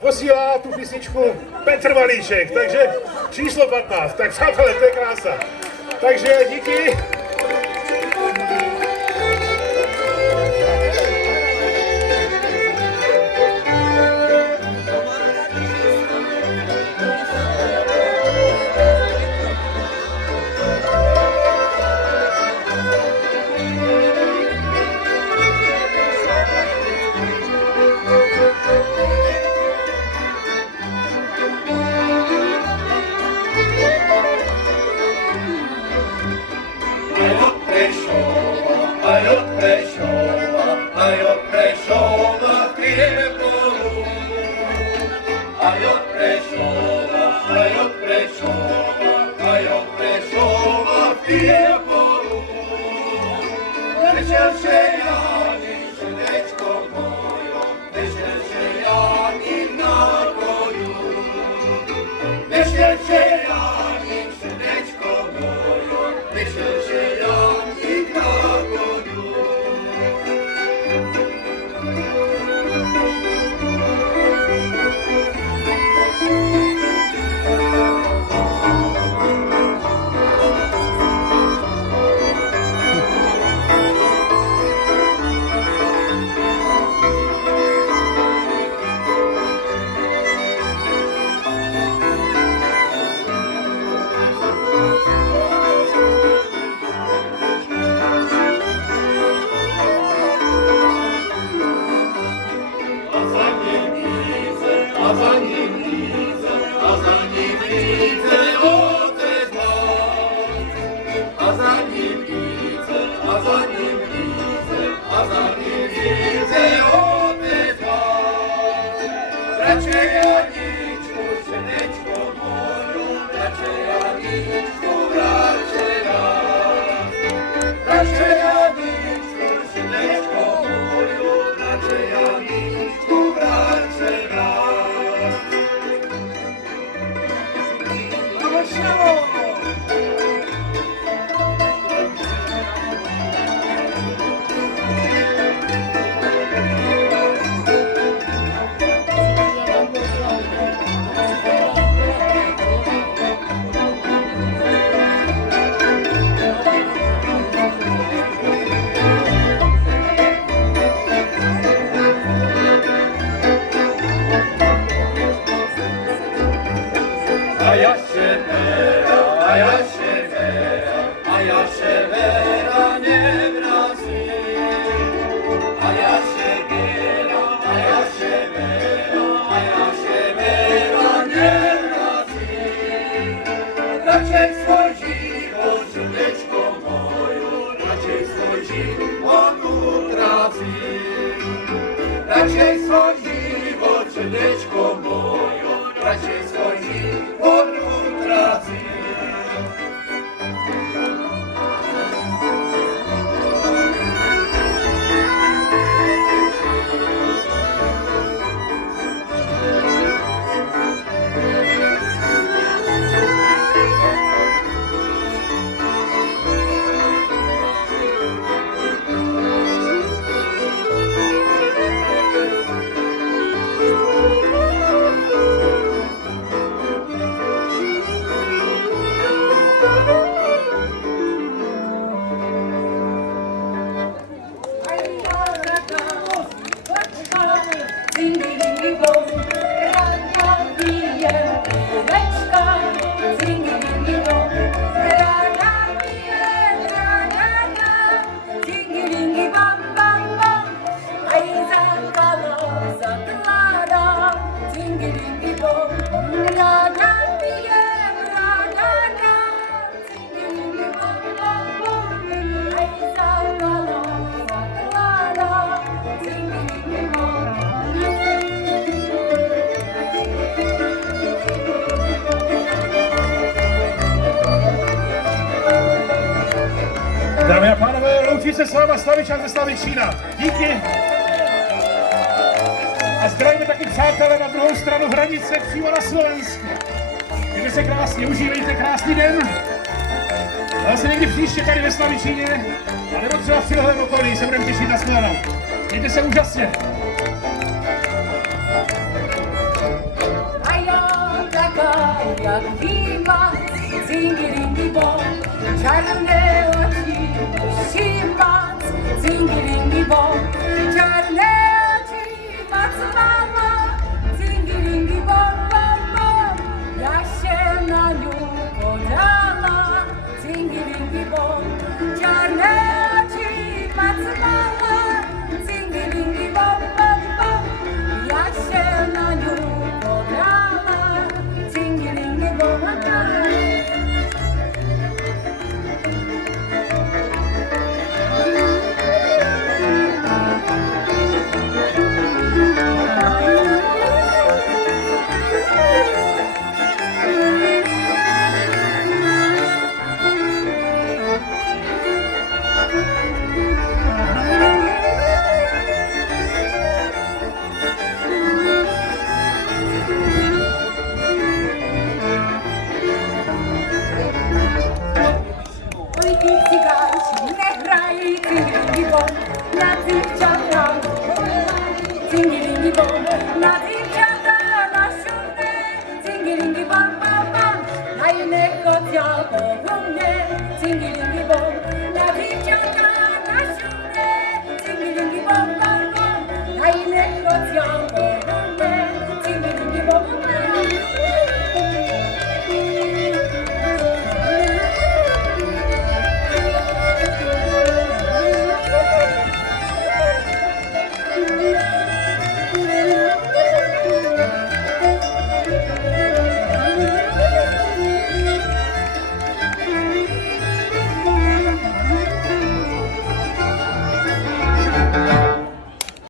Posílá tu písničku Petr Malíček, takže číslo 15, tak přátelé, to je krása. Takže díky. Dámy a pánové, loučí se s váma Slavičan ze Slavičína. Díky. A zdravíme taky přátelé na druhou stranu hranice, přímo na Slovensku. Mějte se krásně, užívejte krásný den. A zase někdy příště tady ve Slavičíně, a nebo třeba v přilehlém okolí se budeme těšit na shledanou. Mějte se úžasně. jak wima, dzingi-dingi-bom, czarne oczy, simac, dzingi-dingi-bom, czarne oczy, mac mama, dzingi-dingi-bom, bom, bom, ja się na nią podała, dzingi-dingi-bom, czarne oczy, mac mama, dzingi-dingi-bom, bom, bom, ja się na nią podała, dzingi-dingi-bom, oj, ty cyganci, nie graj, dzingi-dingi-bom, na tych czarnach, dzingi-dingi-bom, na tych